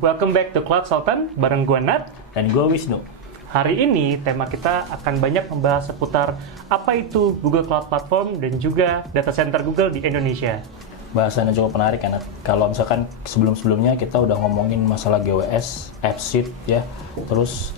welcome back to Cloud Sultan bareng gue Nat Dan gue Wisnu. Hari ini tema kita akan banyak membahas seputar apa itu Google Cloud Platform dan juga data center Google di Indonesia. Bahasannya cukup menarik kan, Nat. Kalau misalkan sebelum-sebelumnya kita udah ngomongin masalah GWS, AppSheet ya, terus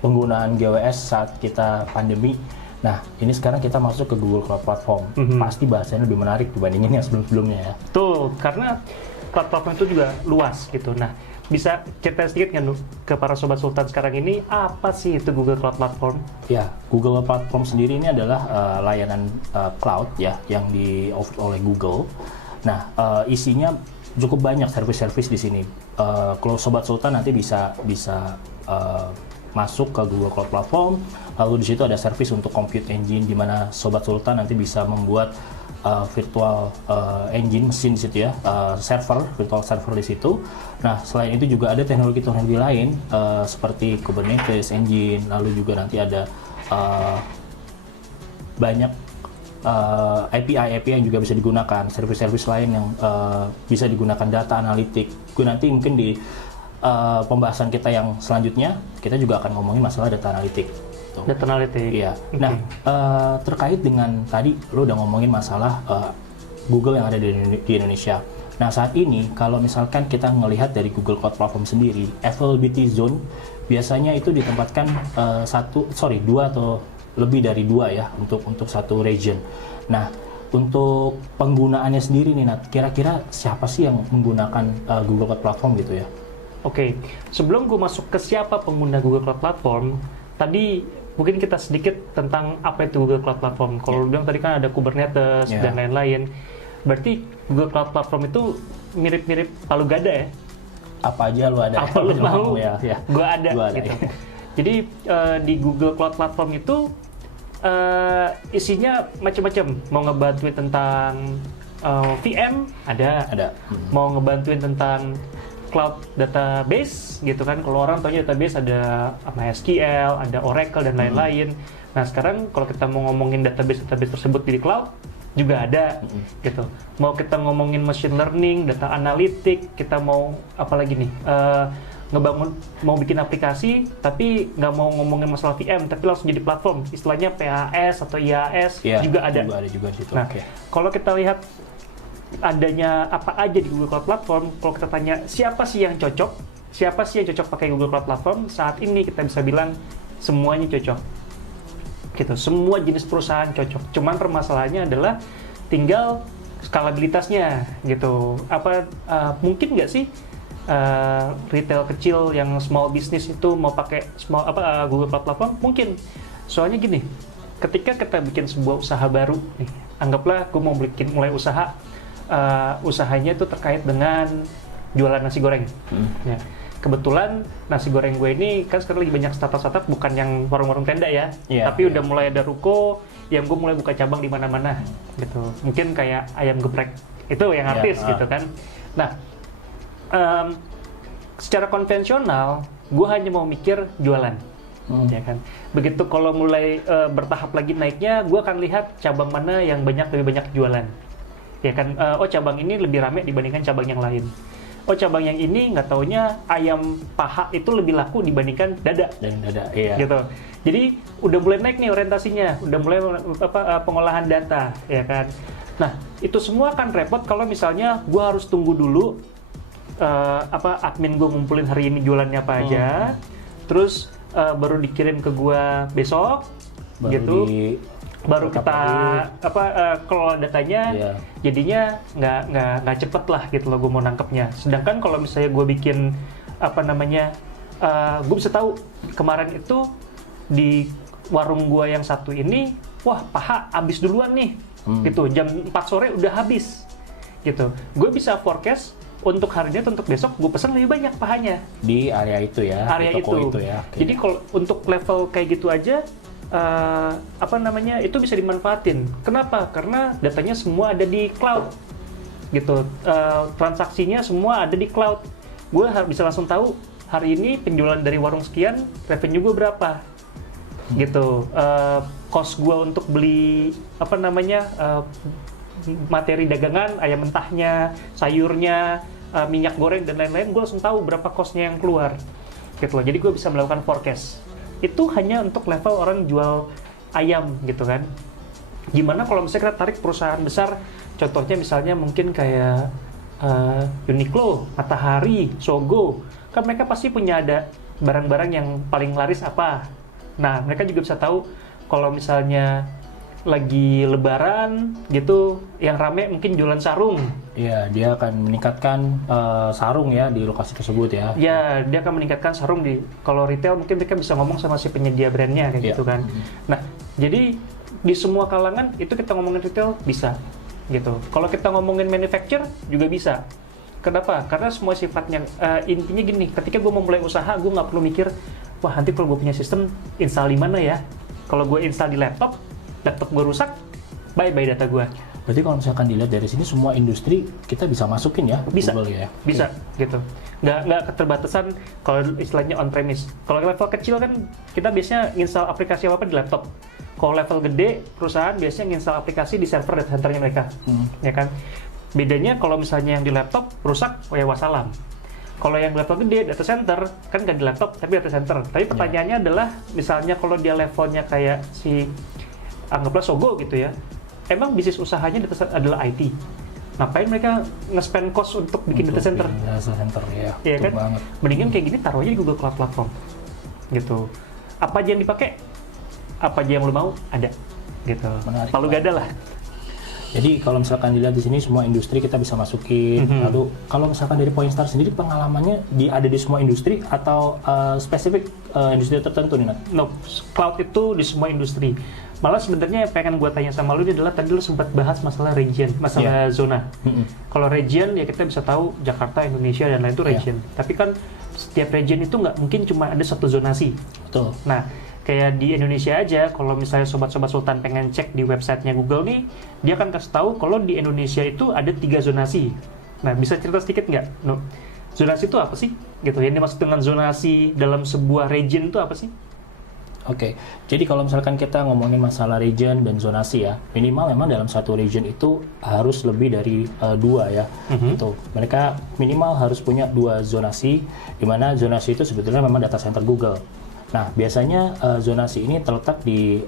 penggunaan GWS saat kita pandemi. Nah, ini sekarang kita masuk ke Google Cloud Platform. Pasti bahasanya lebih menarik dibandingin yang sebelum-sebelumnya ya. Tuh, karena Cloud Platform itu juga luas gitu. Nah, bisa cerita sedikit nggak ke para Sobat Sultan sekarang ini, apa sih itu Google Cloud Platform? Ya, Google Platform sendiri ini adalah layanan cloud ya, yang di-offer oleh Google. Nah, isinya cukup banyak service-service di sini. Kalau Sobat Sultan nanti bisa masuk ke Google Cloud Platform, lalu di situ ada service untuk compute engine di mana Sobat Sultan nanti bisa membuat virtual engine mesin di situ ya, virtual server di situ. Nah, selain itu juga ada teknologi-teknologi lain seperti Kubernetes engine, lalu juga nanti ada banyak API yang juga bisa digunakan, service-service lain yang bisa digunakan data analitik. Nanti mungkin di pembahasan kita yang selanjutnya, kita juga akan ngomongin masalah data analitik. Data analitik. Iya. Okay. Nah, terkait dengan tadi lo udah ngomongin masalah Google yang ada di Indonesia. Nah, saat ini kalau misalkan kita ngelihat dari Google Cloud Platform sendiri, availability zone biasanya itu ditempatkan dua atau lebih dari dua ya untuk satu region. Nah, untuk penggunaannya sendiri nih, Nat, kira-kira siapa sih yang menggunakan Google Cloud Platform gitu ya? Oke, sebelum gue masuk ke siapa pengguna Google Cloud Platform, tadi mungkin kita sedikit tentang apa itu Google Cloud Platform. Kalau lu bilang tadi kan ada Kubernetes dan lain-lain, berarti Google Cloud Platform itu mirip-mirip palu gada ya? Apa aja lu ada? Apa lu mau? Ya. Gue ada gitu. Ya. Jadi di Google Cloud Platform itu isinya macam-macam. Mau ngebantuin tentang VM ada. Mau ngebantuin tentang cloud database gitu kan, kalau orang taunya database ada MySQL, ada Oracle dan lain-lain. Nah, sekarang kalau kita mau ngomongin database tersebut di cloud juga ada gitu. Mau kita ngomongin machine learning, data analitik, kita mau apa lagi nih, mau bikin aplikasi tapi nggak mau ngomongin masalah VM tapi langsung jadi platform, istilahnya PaaS atau IaaS juga ada. Juga di situ. Nah, kalau kita lihat adanya apa aja di Google Cloud Platform, kalau kita tanya siapa sih yang cocok pakai Google Cloud Platform, saat ini kita bisa bilang semuanya cocok gitu, semua jenis perusahaan cocok. Cuman permasalahannya adalah tinggal skalabilitasnya gitu. Mungkin nggak sih retail kecil yang small business itu mau pakai Google Cloud Platform? Mungkin. Soalnya gini, ketika kita bikin sebuah usaha baru nih, anggaplah gue mau mulai usaha, usahanya itu terkait dengan jualan nasi goreng. Ya. Kebetulan nasi goreng gue ini kan sekarang lagi banyak startup bukan yang warung-warung tenda ya, tapi udah mulai ada ruko yang gue mulai buka cabang di mana-mana gitu. Mungkin kayak ayam geprek itu yang artis gitu kan. Nah, secara konvensional gue hanya mau mikir jualan. Ya kan. Begitu kalau mulai bertahap lagi naiknya, gue akan lihat cabang mana yang lebih banyak jualan. Ya kan, cabang ini lebih ramai dibandingkan cabang yang lain. Cabang yang ini nggak taunya ayam paha itu lebih laku dibandingkan dada. Gitu. Jadi udah mulai naik nih orientasinya, udah mulai pengolahan data, ya kan. Nah, itu semua akan repot kalau misalnya gue harus tunggu dulu admin gue ngumpulin hari ini jualannya apa aja, terus baru dikirim ke gue besok, baru kita kelola datanya, jadinya nggak cepet lah gitu loh gue mau nangkepnya. Sedangkan kalau misalnya gue bikin gue bisa tahu kemarin itu di warung gue yang satu ini, wah paha habis duluan nih, gitu, jam 4 sore udah habis, gitu. Gue bisa forecast untuk hari ini, untuk besok gue pesan lebih banyak pahanya di area itu ya, area di toko itu. Ya. Jadi kalau untuk level kayak gitu aja, itu bisa dimanfaatin. Kenapa? Karena datanya semua ada di cloud, gitu. Transaksinya semua ada di cloud. Gue bisa langsung tahu hari ini penjualan dari warung sekian, revenue gue berapa, gitu. Cost gue untuk beli materi dagangan, ayam mentahnya, sayurnya, minyak goreng dan lain-lain, gue langsung tahu berapa cost-nya yang keluar gitu loh. Jadi gue bisa melakukan forecast. Itu hanya untuk level orang jual ayam gitu kan. Gimana kalau misalnya kita tarik perusahaan besar, contohnya misalnya mungkin kayak Uniqlo, Matahari, Sogo, kan mereka pasti punya ada barang-barang yang paling laris apa. Nah, mereka juga bisa tahu kalau misalnya lagi lebaran gitu, yang rame mungkin jualan sarung. Iya, dia akan meningkatkan sarung ya di lokasi tersebut ya. Ya, dia akan meningkatkan sarung kalau retail mungkin mereka bisa ngomong sama si penyedia brandnya kayak gitu kan. Nah, jadi di semua kalangan itu kita ngomongin retail bisa gitu. Kalau kita ngomongin manufacture juga bisa. Kenapa? Karena semua sifatnya intinya gini, ketika gue mau mulai usaha, gue nggak perlu mikir, wah nanti kalau gue punya sistem install di mana ya? Kalau gue install di laptop gue rusak, bye-bye data gue. Berarti kalau misalkan dilihat dari sini, semua industri kita bisa masukin ya? Bisa, Google ya? bisa gitu. Nggak keterbatasan kalau istilahnya on-premise. Kalau level kecil kan, kita biasanya install aplikasi apa di laptop. Kalau level gede, perusahaan biasanya install aplikasi di server data centernya mereka. Ya kan? Bedanya kalau misalnya yang di laptop rusak, ya wassalam. Kalau yang level gede, data center, kan nggak di laptop, tapi data center. Tapi pertanyaannya adalah, misalnya kalau dia levelnya kayak anggaplah Sogo gitu ya, emang bisnis usahanya adalah IT. Ngapain mereka nge-spend cost untuk bikin data center? Data center ya, Iya kan? Banget. Mendingan kayak gini taruh aja di Google Cloud Platform. Gitu. Apa aja yang dipakai? Apa aja yang lo mau? Ada. Gitu. Menarik. Lalu gak ada lah. Jadi kalau misalkan dilihat di sini semua industri kita bisa masukin. Lalu kalau misalkan dari Poinstar sendiri pengalamannya ada di semua industri atau spesifik industri tertentu nih, Nat? No, cloud itu di semua industri. Malah sebenarnya yang pengen gue tanya sama lu ini adalah tadi lu sempat bahas masalah region, masalah zona. Kalau region ya kita bisa tahu Jakarta, Indonesia dan lain itu region. Tapi kan setiap region itu nggak mungkin cuma ada satu zonasi. Betul. Nah, kayak di Indonesia aja, kalau misalnya sobat-sobat Sultan pengen cek di websitenya Google nih, dia akan kasih tahu kalau di Indonesia itu ada 3 zonasi. Nah, bisa cerita sedikit nggak? No. Zonasi itu apa sih? Gitu. Yang dimaksud dengan zonasi dalam sebuah region itu apa sih? Oke, jadi kalau misalkan kita ngomongin masalah region dan zonasi ya, minimal memang dalam satu region itu harus lebih dari 2 ya. Gitu. Mereka minimal harus punya 2 zonasi, di mana zonasi itu sebetulnya memang data center Google. Nah, biasanya zonasi ini terletak di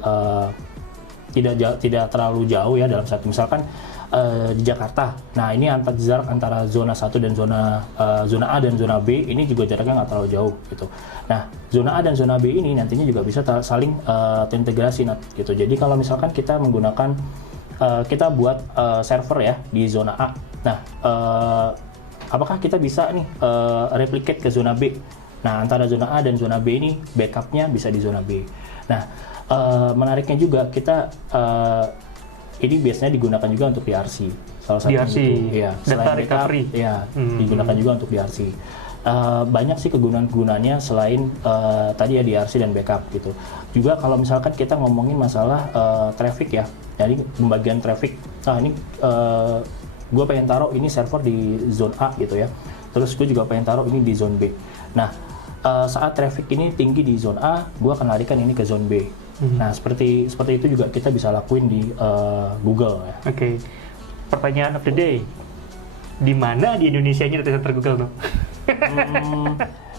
tidak terlalu jauh ya dalam satu, misalkan di Jakarta. Nah, ini jarak antara zona 1 dan zona A dan zona B ini juga jaraknya nggak terlalu jauh gitu. Nah, zona A dan zona B ini nantinya juga bisa saling terintegrasi gitu. Jadi kalau misalkan kita menggunakan kita buat server ya di zona A. Nah, apakah kita bisa nih replicate ke zona B? Nah, antara zona A dan zona B ini backupnya bisa di zona B. Nah, menariknya juga kita ini biasanya digunakan juga untuk DRC. Salah satu DRC, itu, ya, data recovery. Ya, digunakan juga untuk DRC. Banyak sih kegunaan-kegunaannya selain tadi ya DRC dan backup gitu. Juga kalau misalkan kita ngomongin masalah traffic ya, jadi pembagian traffic. Nah, ini gue pengen taruh ini server di zone A gitu ya. Terus gue juga pengen taruh ini di zone B. Nah, saat traffic ini tinggi di zone A, gue akan larikan ini ke zone B. Nah, seperti itu juga kita bisa lakuin di Google ya. Oke. Pertanyaan of the day. Di mana di Indonesia-nya data center Google tuh?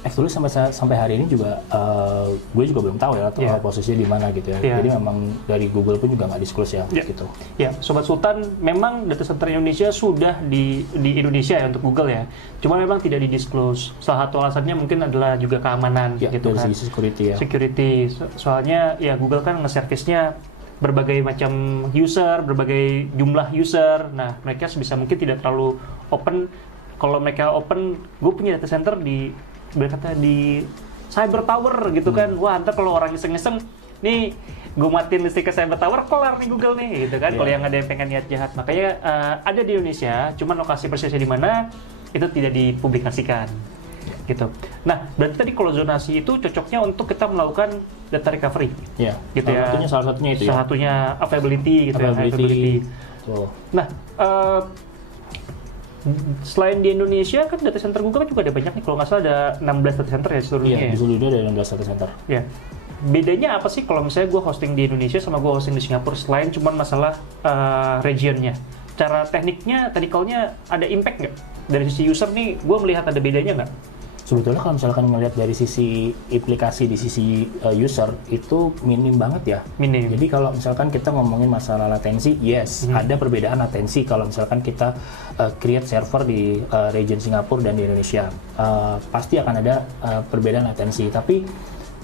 Actually sampai hari ini juga gue juga belum tahu ya posisinya di mana gitu ya. Jadi memang dari Google pun juga nggak disclose ya gitu. Ya, Sobat Sultan, memang data center Indonesia sudah di Indonesia ya untuk Google ya. Cuma memang tidak di-disclose. Salah satu alasannya mungkin adalah juga keamanan gitu dari kan. segi security ya. Security. Soalnya ya Google kan nge-service-nya berbagai macam user, berbagai jumlah user. Nah, mereka sebisa mungkin tidak terlalu open. Kalau mereka open, gue punya data center di Cyber Tower gitu kan. Wah, ntar kalau orang iseng-iseng, nih gue matiin listrik ke Cyber Tower, kelar nih Google nih gitu kan. Kalau yang ada yang pengen niat jahat. Makanya ada di Indonesia, cuman lokasi persisnya di mana itu tidak dipublikasikan gitu. Nah, berarti tadi kalau zonasi itu cocoknya untuk kita melakukan data recovery. Iya. Gitu ya. Salah satunya itu Salah satunya availability gitu ya. Availability. Nah, selain di Indonesia kan data center Google kan juga ada banyak nih, kalau nggak salah ada 16 data center ya seluruh dunia. Iya, di seluruh dunia ada 16 data center. Ya. Bedanya apa sih kalau misalnya gue hosting di Indonesia sama gue hosting di Singapura, selain cuma masalah regionnya? Cara tekniknya, technicalnya ada impact nggak? dari sisi user nih, gue melihat ada bedanya nggak? Sebetulnya kalau misalkan melihat dari sisi implikasi di sisi user itu minim banget ya. Minim. Jadi kalau misalkan kita ngomongin masalah latensi, yes, ada perbedaan latensi kalau misalkan kita create server di region Singapura dan di Indonesia. Pasti akan ada perbedaan latensi, tapi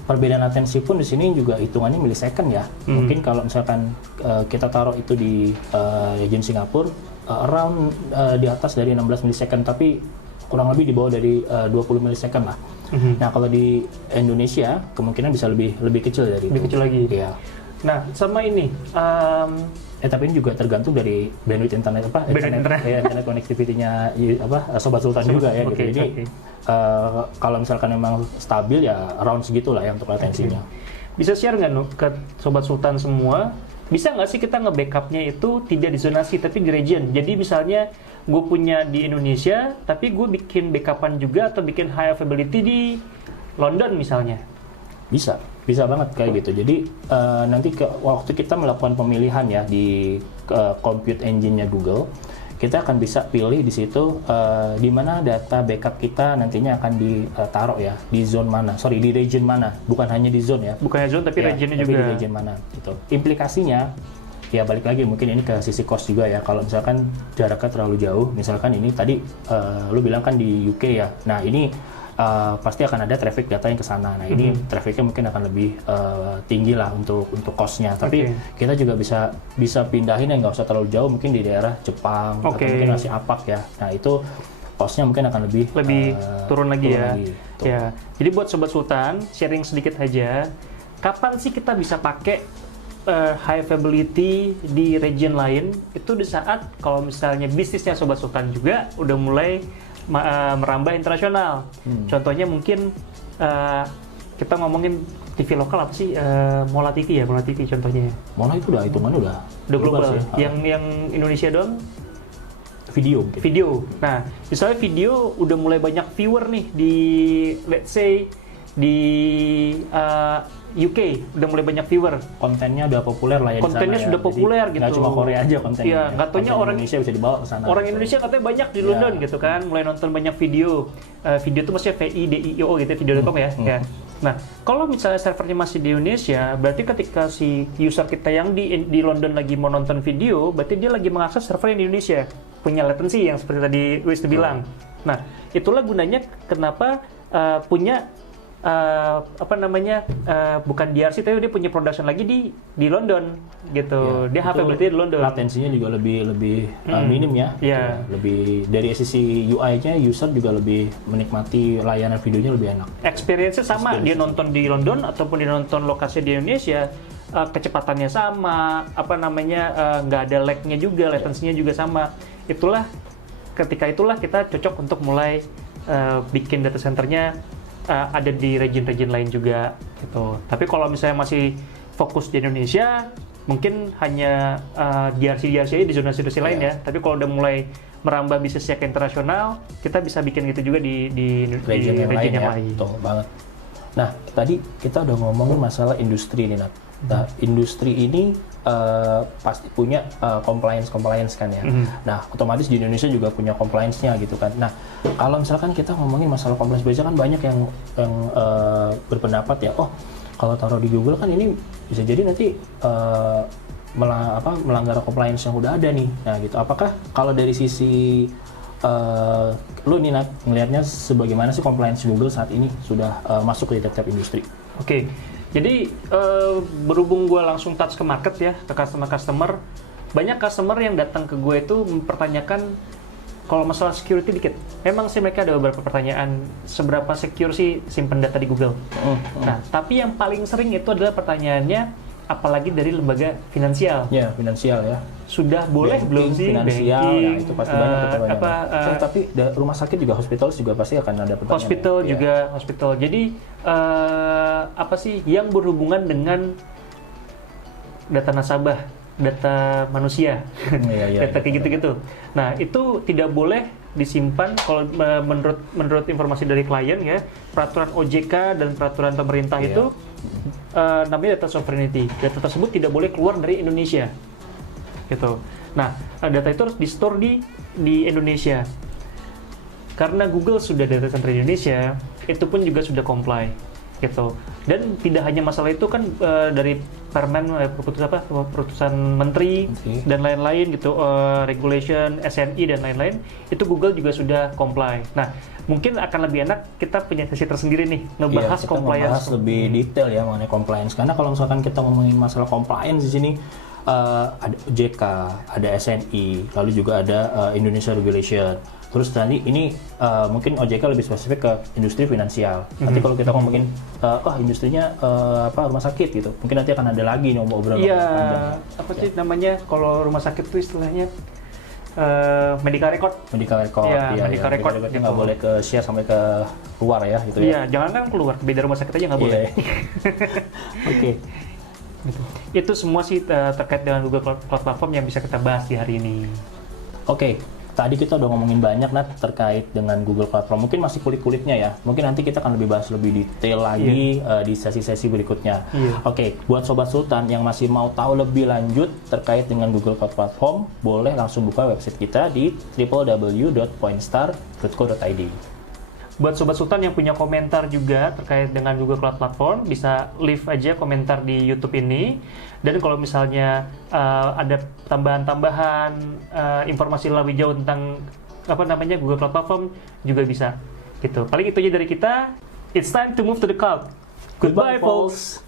perbedaan latensi pun di sini juga hitungannya millisecond ya. Mungkin kalau misalkan kita taruh itu di region Singapura, around di atas dari 16 millisecond, tapi kurang lebih di bawah dari 20 millisecond lah. Nah, kalau di Indonesia kemungkinan bisa lebih kecil dari Lebih itu. kecil lagi. Iya. Nah, sama ini, Tapi ini juga tergantung dari bandwidth internet internet. Ya, internet connectivity-nya Sobat Sultan juga ya Oke, gitu. Jadi kalau misalkan memang stabil ya around segitulah ya untuk latensinya. bisa share nggak ke Sobat Sultan semua, bisa nggak sih kita nge-backupnya itu tidak di zonasi tapi di region? Jadi misalnya gue punya di Indonesia, tapi gue bikin backupan juga atau bikin high availability di London misalnya. Bisa banget kayak gitu. Jadi nanti waktu kita melakukan pemilihan ya di compute engine-nya Google, kita akan bisa pilih di situ di mana data backup kita nantinya akan ditaruh ya, di zone mana, di region mana, bukan hanya di zone ya. Bukannya zone tapi Ya, regionnya tapi juga. di region mana gitu. Implikasinya ya balik lagi mungkin ini ke sisi cost juga ya. Kalau misalkan jaraknya terlalu jauh, misalkan ini tadi lu bilang kan di UK ya. Nah, ini pasti akan ada traffic data yang ke sana. Nah, ini trafficnya mungkin akan lebih tinggi lah untuk cost-nya. Tapi kita juga bisa pindahin yang nggak usah terlalu jauh, mungkin di daerah Jepang atau mungkin masih APAC ya. Nah, itu cost-nya mungkin akan lebih turun lagi ya. Tuh. Ya. Jadi buat Sobat Sultan, sharing sedikit aja. Kapan sih kita bisa pakai high availability di region lain? Itu di saat kalau misalnya bisnisnya Sobat Sultan juga udah mulai merambah internasional. Contohnya mungkin kita ngomongin TV lokal apa sih? Mola TV contohnya. Mola itu udah hitungannya udah global. sih. Yang Indonesia doang Video mungkin. video. Nah, misalnya video udah mulai banyak viewer nih di let's say di UK udah mulai banyak viewer. Kontennya udah populer lah ya. Kontennya di sana, sudah ya. populer Jadi, gitu. nggak cuma Korea aja kontennya. Iya, nggak taunya orang Indonesia bisa dibawa ke sana. Orang Indonesia katanya banyak di London gitu kan, mulai nonton banyak video. Video itu maksudnya VIDIO gitu, video.com ya. Ya. Nah, kalau misalnya servernya masih di Indonesia, berarti ketika si user kita yang di London lagi mau nonton video, berarti dia lagi mengakses server yang di Indonesia. Punya latency yang seperti tadi Wisnu bilang. Nah, itulah gunanya kenapa punya bukan DRC tapi dia punya production lagi di London gitu. Ya, dia availability di London. Latensinya juga lebih minim ya. Ya. Gitu. Lebih dari sisi UI-nya user juga lebih menikmati layanan videonya lebih enak. Experience-nya sama, dia nonton di London ataupun dia nonton lokasi di Indonesia, kecepatannya sama, nggak ada lag-nya juga, latensinya juga sama. Ketika itulah kita cocok untuk mulai bikin data center-nya ada di region-region lain juga gitu. Tapi kalau misalnya masih fokus di Indonesia, mungkin hanya DRC aja di zona-zona lain ya. Tapi kalau udah mulai merambah bisnisnya ke internasional, kita bisa bikin gitu juga di region yang lain ya. lain. Betul banget. Nah, tadi kita udah ngomongin masalah industri nih, Nat. Nah, industri ini pasti punya compliance kan ya. Nah, otomatis di Indonesia juga punya compliance-nya gitu kan. Nah, kalau misalkan kita ngomongin masalah compliance, biasanya kan banyak yang berpendapat ya, kalau taruh di Google kan ini bisa jadi nanti melanggar compliance yang udah ada nih. Nah, gitu. Apakah kalau dari sisi lu nih Nat, ngelihatnya sebagaimana sih compliance Google saat ini sudah masuk ke tiap-tiap industri? Oke. Jadi berhubung gue langsung touch ke market ya, ke customer, banyak customer yang datang ke gue itu mempertanyakan kalau masalah security dikit. Memang sih mereka ada beberapa pertanyaan, seberapa secure sih simpen data di Google. Nah, tapi yang paling sering itu adalah pertanyaannya, apalagi dari lembaga finansial. Ya, finansial ya. Sudah boleh banking, belum sih finansial, banking, ya, itu pasti banyak pertanyaan. Tapi rumah sakit juga, hospitals juga pasti akan ada pertanyaan. Hospital ya. juga, hospital. Jadi apa sih yang berhubungan dengan data nasabah, data manusia, data kayak gitu-gitu. Nah, itu tidak boleh disimpan kalau menurut informasi dari klien ya, peraturan OJK dan peraturan pemerintah itu namanya data sovereignty. Data tersebut tidak boleh keluar dari Indonesia. Gitu. Nah, data itu harus di-store di Indonesia. karena Google sudah data center di Indonesia, itu pun juga sudah comply gitu. Dan tidak hanya masalah itu kan dari Permen, keputusan menteri dan lain-lain gitu, regulation, SNI dan lain-lain, itu Google juga sudah comply. Nah, mungkin akan lebih enak kita punya sesi tersendiri nih ngebahas kita compliance. Ngebahas lebih detail ya mengenai compliance. Karena kalau misalkan kita ngomongin masalah compliance di sini ada OJK, ada SNI, lalu juga ada Indonesia Regulation. Terus nanti ini mungkin OJK lebih spesifik ke industri finansial. Nanti kalau kita ngomongin industrinya rumah sakit gitu, mungkin nanti akan ada lagi ngobrol Iya, panjang. apa sih namanya kalau rumah sakit itu istilahnya medical record. Medical record, Iya, medical record itu gitu. nggak boleh ke share sampai ke luar ya, gitu ya. Iya, jangan kan keluar, beda rumah sakit aja nggak boleh. Oke. Gitu. Itu semua sih terkait dengan Google Cloud Platform yang bisa kita bahas di hari ini. Oke, tadi kita udah ngomongin banyak terkait dengan Google Platform. Mungkin masih kulit-kulitnya ya. Mungkin nanti kita akan lebih bahas lebih detail lagi di sesi-sesi berikutnya. Oke, buat Sobat Sultan yang masih mau tahu lebih lanjut terkait dengan Google Cloud Platform, boleh langsung buka website kita di www.pointstar.co.id. Buat Sobat Sultan yang punya komentar juga terkait dengan Google Cloud Platform, bisa leave aja komentar di YouTube ini. Dan kalau misalnya ada tambahan-tambahan informasi lebih jauh tentang Google Cloud Platform juga bisa. Gitu. Paling itu aja dari kita. It's time to move to the cloud. Goodbye, folks.